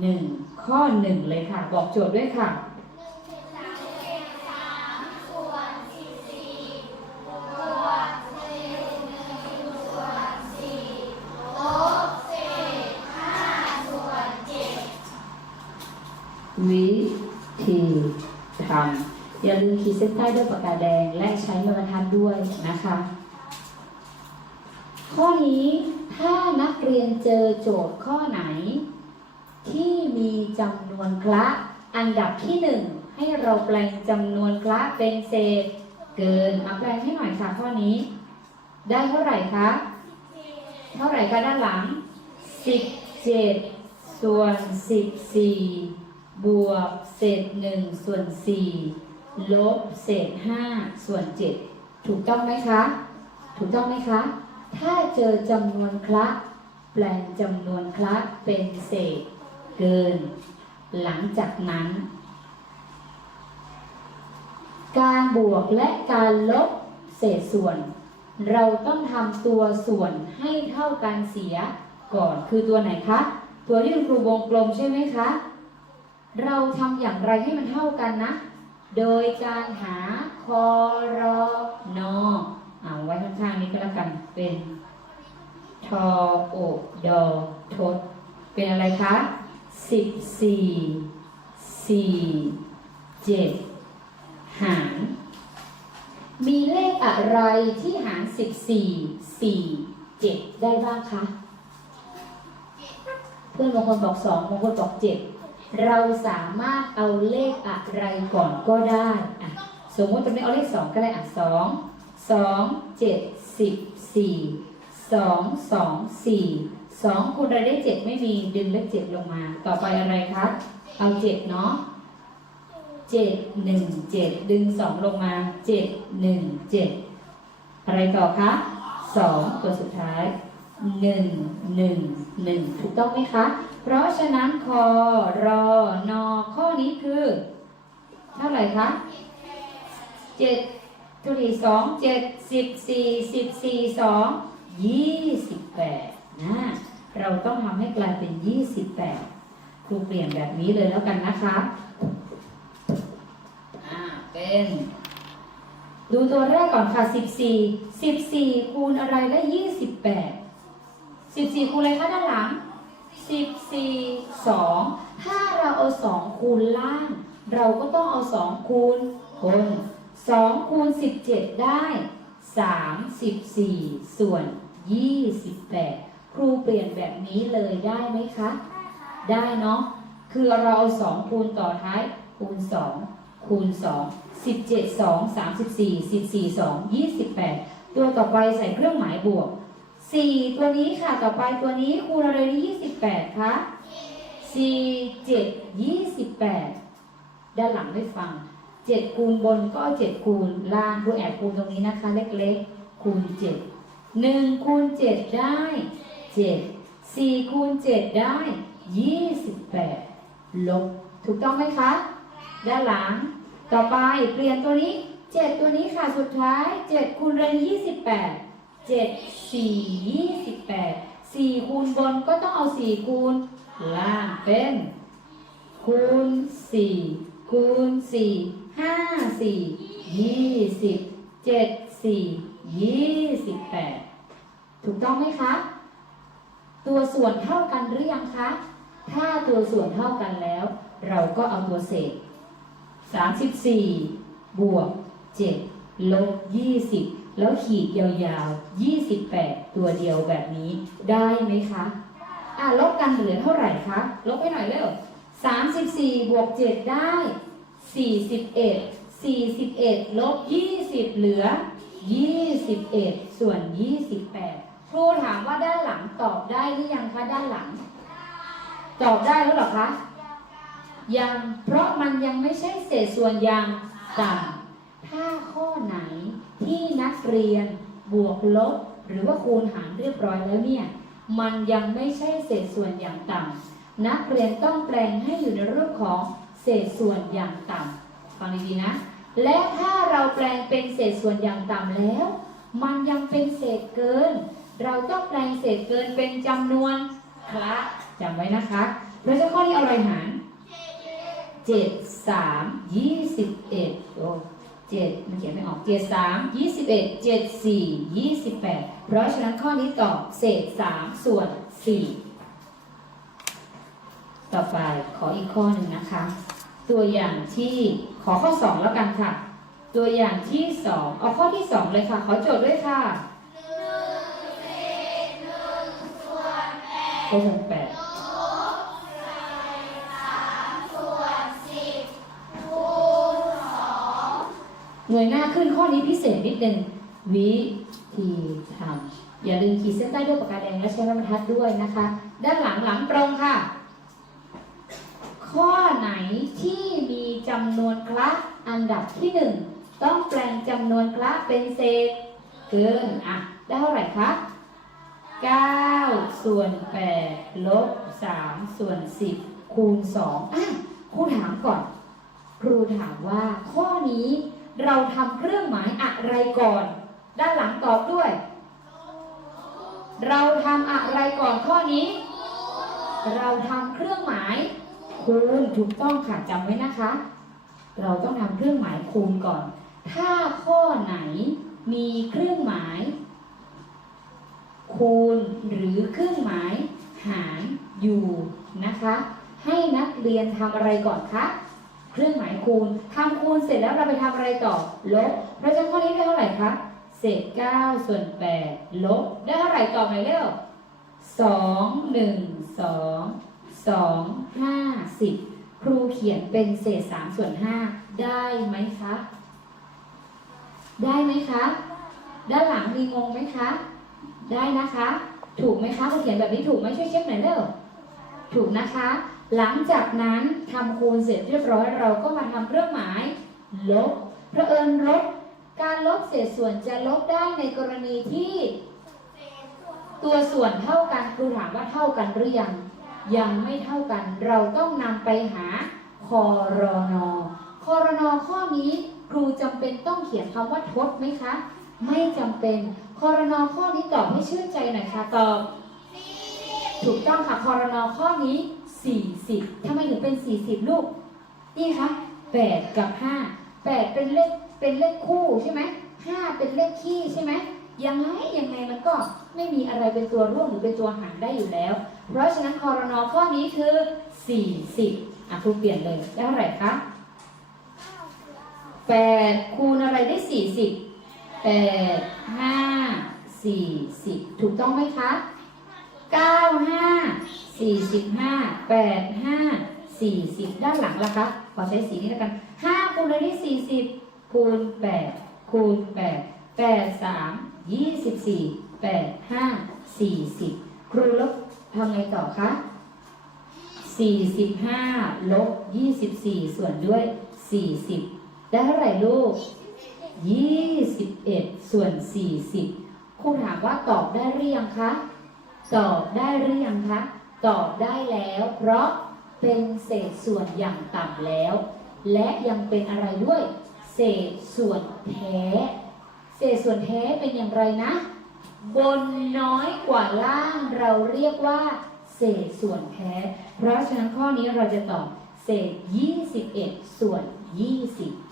หนึ่งข้อหนึ่งเลยค่ะ บอกโจทย์ด้วยค่ะวิธีทำอย่าลืมขีดเส้นใต้ด้วยปากกาแดงและใช้ไม้บรรทัดด้วยนะคะ ข้อนี้ถ้านักเรียนเจอโจทย์ข้อไหน ที่มีจำนวนคละอันดับที่หนึ่งให้เราแปลงจำนวนคละเป็นเศษ เกินมาแปลงให้หน่อยค่ะข้อนี้ ได้เท่าไหร่คะเท่าไหร่คะด้านหลัง 17 ส่วน 14 บวกเศษ 1 ส่วน 4 ลบเศษ 5 ส่วน 7 ถูกต้องไหมคะ ถูกต้องไหมคะ ถ้าเจอจำนวนคละแปลงจำนวนคละเป็นเศษ เกิน หลังจากนั้น การบวกและการลบเศษส่วน เราต้องทำตัวส่วนให้เท่ากันเสียก่อนคือตัวไหนคะ ตัวที่ครูวงกลมใช่ไหมคะ เราทำอย่างไรให้มันเท่ากันนะ โดยการหาคอรอนอเอาไว้ข้างๆนี้ก็แล้วกันเป็นทอโอดอทดเป็นอะไรคะ สิบสี่สี่เจ็ดหาร มีเลขอะไรที่หารสิบสี่สี่เจ็ดได้บ้างคะเพื่อนบางคนบอกสองบางคนบอกเจ็ดเราสามารถเอาเลขอะไรก่อนก็ได้อะสมมติจะไม่เอาเลขสองก็ได้อะสองสองเจ็ดสิบสี่ สองสองสี่สองคูณอะไรได้เจ็ดไม่มีดึงเลขเจ็ดลงมา ต่อไปอะไรคะเอาเจ็ดเนาะเจ็ดหนึ่งเจ็ดดึงสองลงมาเจ็ดหนึ่งเจ็ดอะไรต่อคะสองตัวสุดท้ายหนึ่งหนึ่งหนึ่งถูกต้องไหมคะ เพราะฉะนั้นคอรอนอข้อนี้คือ เท่าไหร่คะเจ็ดตัวที่สองเจ็ดสิบสี่สิบสี่สอง ยี่สิบแปดนะเราต้องทำให้กลายเป็นยี่สิบแปดครูเปลี่ยนแบบนี้เลยแล้วกันนะคะอ่าเป็น ดูตัวแรกก่อนค่ะสิบสี่สิบสี่คูณอะไรได้ยี่สิบแปดสิบสี่คูณอะไรคะด้านหลังสิบสี่สองถ้าเราเอาสองคูณล่าง เราก็ต้องเอาสองคูณบนสองคูณสิบเจ็ดได้สามสิบสี่ส่วน ยี่สิบแปดครูเปลี่ยนแบบนี้เลยได้ไหมคะ ได้เนาะ คือเราเอาสองคูณต่อท้าย คูณสองคูณสองสิบเจ็ดสองสามสิบสี่สิบสี่สองยี่สิบแปดตัวต่อไปใส่เครื่องหมายบวกสี่ตัวนี้ค่ะ ต่อไปตัวนี้คูณอะไรได้ยี่สิบแปดคะสี่เจ็ดยี่สิบแปดด้านหลังไม่ฟังเจ็ดคูณบนก็เจ็ดคูณล่างคูณแอบคูณตรงนี้นะคะ เล็กๆ คูณเจ็ด หนึ่งคูณเจ็ดได้เจ็ดสี่คูณเจ็ดได้ยี่สิบแปดลบ ถูกต้องไหมคะ ด้านหลัง ต่อไปเปลี่ยนตัวนี้เจ็ดตัวนี้ค่ะ สุดท้ายเจ็ดคูณเลยยี่สิบแปดเจ็ดสี่ยี่สิบแปดสี่คูณบนก็ต้องเอาสี่คูณล่างเป็นคูณสี่คูณสี่ห้าสี่ยี่สิบเจ็ดสี่ยี่สิบแปด ถูกต้องไหมคะ ตัวส่วนเท่ากันหรือยังคะ ถ้าตัวส่วนเท่ากันแล้ว เราก็เอาตัวเศษ 34 บวก 7 ลบ 20 แล้วขีดยาวๆ 28 ตัวเดียวแบบนี้ได้ไหมคะ อะลบกันเหลือเท่าไหร่คะ ลบไปหน่อยเร็ว 34 บวก 7 ได้ 41 41 ลบ 20 เหลือ 21 ส่วน 28 ครูถามว่าด้านหลังตอบได้หรือยังคะด้านหลัง ตอบได้แล้วเหรอคะยังเพราะมันยังไม่ใช่เศษส่วนอย่างต่ำถ้าข้อไหนที่นักเรียนบวกลบ หรือว่าคูณหารเรียบร้อยแล้วเนี่ย มันยังไม่ใช่เศษส่วนอย่างต่ำนักเรียนต้องแปลงให้อยู่ในรูปของเศษส่วนอย่างต่ำฟังดีๆนะ และถ้าเราแปลงเป็นเศษส่วนอย่างต่ำแล้ว มันยังเป็นเศษเกิน เราต้องแปลงเศษเกินเป็นจำนวนคละจำไว้นะคะเราะฉะข้อนี้เอาอะไรหารเจ็ดสามยี่สิบเอ็ดโอ้เจ็ดมันเขียนไม่ออกเจ็ดสามยี่สิบเอ็ดเจ็ดสี่ยี่สิบแปดเพราะฉะนั้นข้อนี้ตอบเศษสามส่วนสี่ต่อไปขออีกข้อหนึ่งนะคะ ตัวอย่างที่ขอข้อสองแล้วกันค่ะ ตัวอย่างที่สองเอาข้อที่สองเลยค่ะ ขอโจทย์ด้วยค่ะ ข้อหกแปดหน่วยหน้าขึ้นข้อนี้พิเศษนิดนึงวิธีทำอย่าลืมขีดเส้นใต้ด้วยปากกาแดงและใช้บรรทัดด้วยนะคะ ด้านหลังหลังตรงค่ะ ข้อไหนที่มีจำนวนคละอันดับที่หนึ่งต้องแปลงจำนวนคละเป็นเศษ เกินอะได้เท่าไหร่คะ 9 ส่วน 8 ลบ 3 ส่วน 10 คูณ 2อะครูถามก่อน ครูถามว่าข้อนี้เราทำเครื่องหมายอะไรก่อน ด้านหลังตอบด้วย เราทำอะไรก่อนข้อนี้ เราทำเครื่องหมายคูณถูกต้องค่ะจำไว้นะคะ เราต้องทำเครื่องหมายคูณก่อน ถ้าข้อไหนมีเครื่องหมาย คูณหรือเครื่องหมายหารอยู่นะคะ ให้นักเรียนทำอะไรก่อนคะเครื่องหมายคูณทำคูณเสร็จแล้วเราไปทำอะไรต่อลบเราะฉะข้อนี้ได้เท่าไหร่คะเศษ9ส่วน8ลบได้เท่าไหร่ตอบหน่อยเร็ว2 1 2 2 5 10ครูเขียนเป็นเศษ3ส่วน5ได้ไหมคะ ได้ไหมคะ ด้านหลังมีงงไหมคะ ได้นะคะ ถูกไหมคะครูเขียนแบบนี้ถูกไหมช่วยเช็คหน่อยเร็วถูกนะคะ หลังจากนั้นทำคูณเสร็จเรียบร้อยเราก็มาทำเครื่องหมายลบเพราะเอิญลบการลบเศษส่วนจะลบได้ในกรณีที่ ตัวส่วนเท่ากันครูถามว่าเท่ากันหรือยัง ยังไม่เท่ากัน เราต้องนำไปหาคอรนอคอรนอข้อนี้ครูจำเป็นต้องเขียนคำว่าทดไหมคะ ไม่จำเป็น คอรนอข้อนี้ตอบให้ชื่นใจหน่อยค่ะตอบถูกต้องค่ะคอรนอข้อนี้ 40ทำไมถึงเป็น 40 ลูก นี่คะ8กับ 5 8 เป็นเลขเป็นเลขคู่ใช่ไหม5เป็นเลขคี่ใช่ไหมยังไงยังไงมันก็ไม่มีอะไรเป็นตัวร่วมหรือเป็นตัวหารได้อยู่แล้ว เพราะฉะนั้นคอรนอข้อนี้คือ 40อะครูเปลี่ยนเลยได้เท่าไหร่คะ8คูณอะไรได้ 40 8 5 40ถูกต้องไหมคะ9 5 45 8 5 40ด้านหลังล่ะคะขอใช้สีนี้แล้วกัน5คูณอะไรได้40คูณ8คูณ8 8 3 24 8 5 40ครูลบทำไงต่อคะ45ลบ24ส่วนด้วย40ได้เท่าไหร่ลูก 21 ส่วน 40 ครูถามว่าตอบได้หรือยังคะ ตอบได้หรือยังคะ ตอบได้แล้ว เพราะเป็นเศษส่วนอย่างต่ำแล้ว และยังเป็นอะไรด้วย เศษส่วนแท้ เศษส่วนแท้เป็นอย่างไรนะ บนน้อยกว่าล่างเราเรียกว่า เศษส่วนแท้ เพราะฉะนั้นข้อนี้เราจะตอบเศษ 21 ส่วน 20